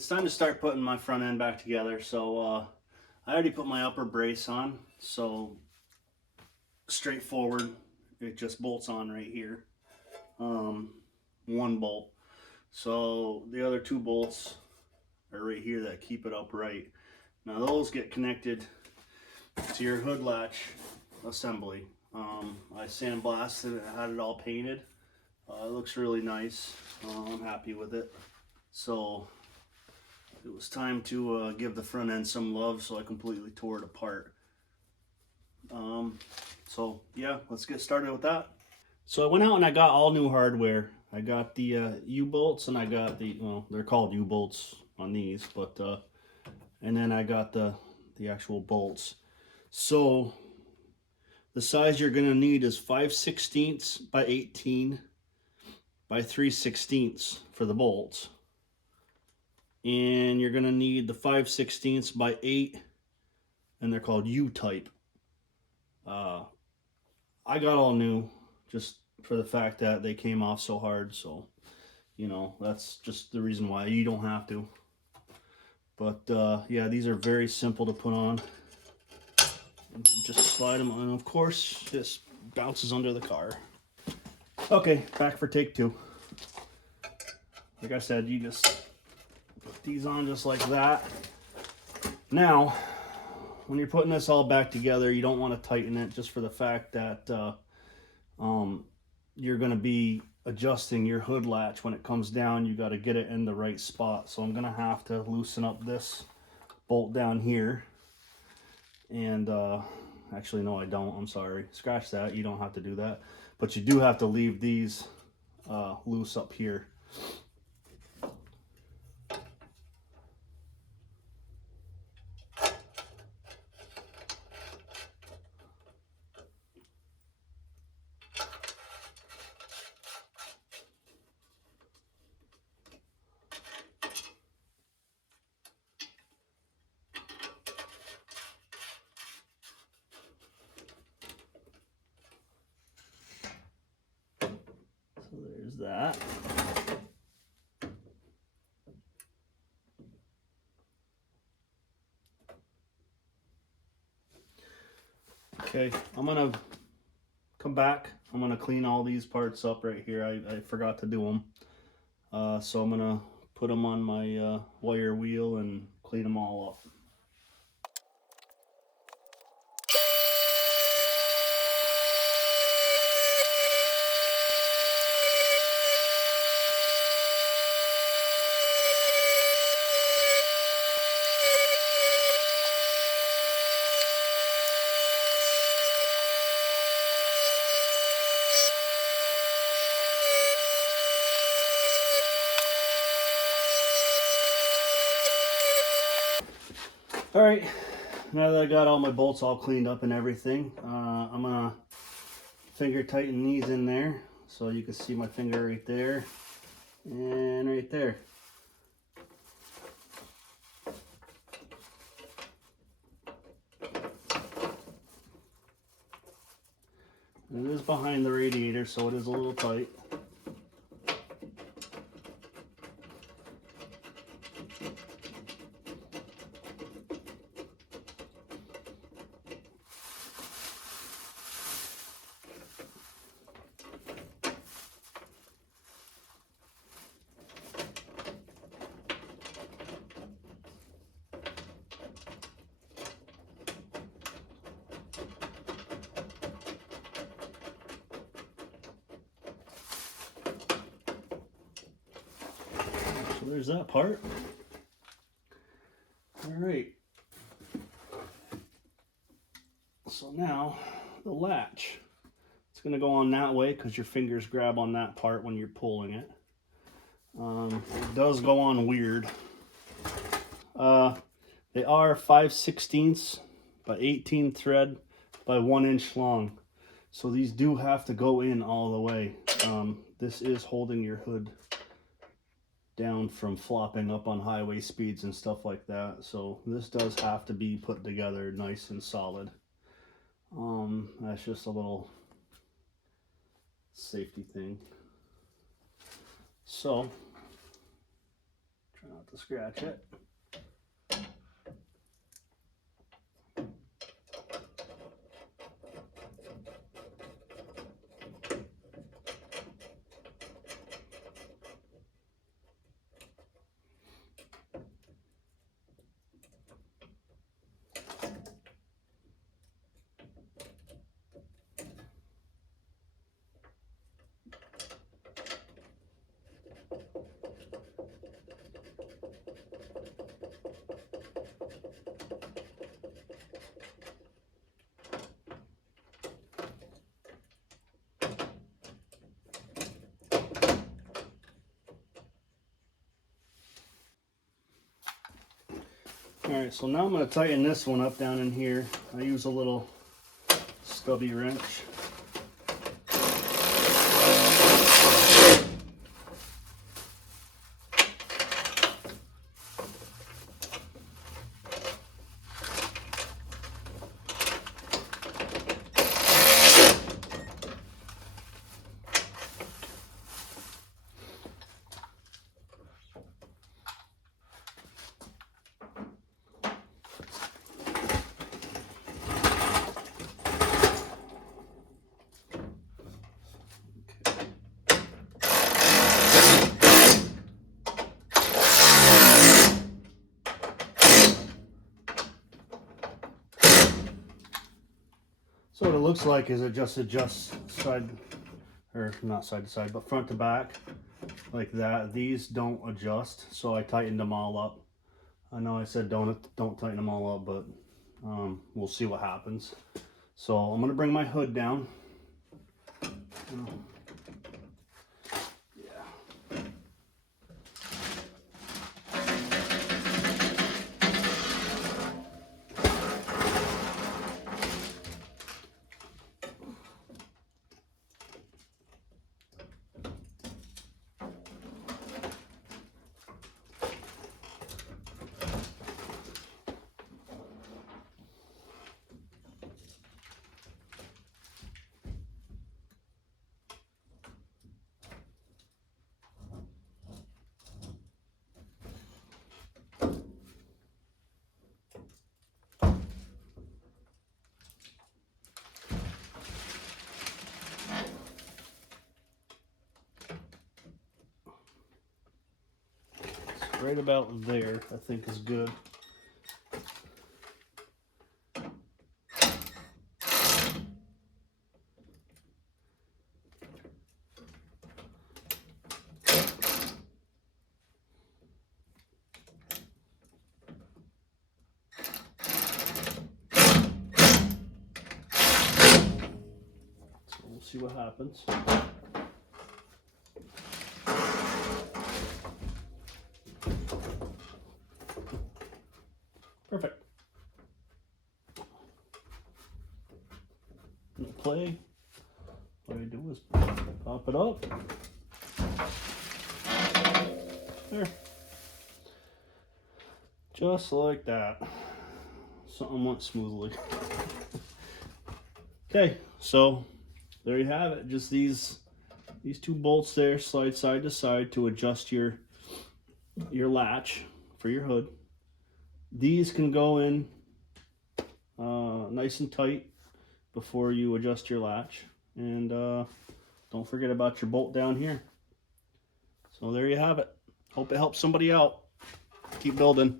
it's time to start putting my front end back together. So I already put my upper brace on, so straightforward. It just bolts on right here. One bolt. So the other two bolts are right here that keep it upright. Now those get connected to your hood latch assembly. I sandblasted it, had it all painted. It looks really nice. I'm happy with it. So it was time to give the front end some love, so I completely tore it apart. So yeah, let's get started with that. So I went out and I got all new hardware. I got the U-bolts, and I got the, well, they're called U-bolts on these, but and then I got the actual bolts. So the size you're gonna need is 5/16 by 18 by 3/16 for the bolts. And you're gonna need the 5/16 by 8, and they're called U-type. I got all new just for the fact that they came off so hard, so you know, that's just the reason why. You don't have to. But yeah, these are very simple to put on. Just slide them on. Of course, this bounces under the car. Okay, back for take two. Like I said, you just put these on just like that. Now, when you're putting this all back together, you don't want to tighten it, just for the fact that you're going to be adjusting your hood latch when it comes down. You got to get it in the right spot. So I'm going to have to loosen up this bolt down here. And actually, no, I don't. I'm sorry. Scratch that. You don't have to do that. But you do have to leave these loose up here. So there's that. Okay, I'm gonna come back. I'm gonna clean all these parts up right here. I forgot to do them. So I'm gonna put them on my wire wheel and clean them all up. All right, now that I got all my bolts all cleaned up and everything, I'm gonna finger tighten these in there. So you can see my finger right there and right there. It is behind the radiator, so it is a little tight. So there's that part. All right. So now the latch. It's going to go on that way because your fingers grab on that part when you're pulling it. It does go on weird. They are 5/16 by 18 thread by 1 inch long. So these do have to go in all the way. This is holding your hood down from flopping up on highway speeds and stuff like that. So this does have to be put together nice and solid. That's just a little safety thing. So Try not to scratch it. Alright, so now I'm going to tighten this one up down in here. I use a little stubby wrench. So what it looks like is it just adjusts side, or not side to side, but front to back like that. These don't adjust, so I tightened them all up. I know I said don't tighten them all up, but we'll see what happens. So I'm gonna bring my hood down. Right about there, I think is good. So we'll see what happens. Perfect. Play. What I do is pop it up. There. Just like that. Something went smoothly. Okay, so there you have it. Just these two bolts there slide side to side to adjust your latch for your hood. These can go in nice and tight before you adjust your latch, and don't forget about your bolt down here. So there you have it. Hope it helps somebody out. Keep building.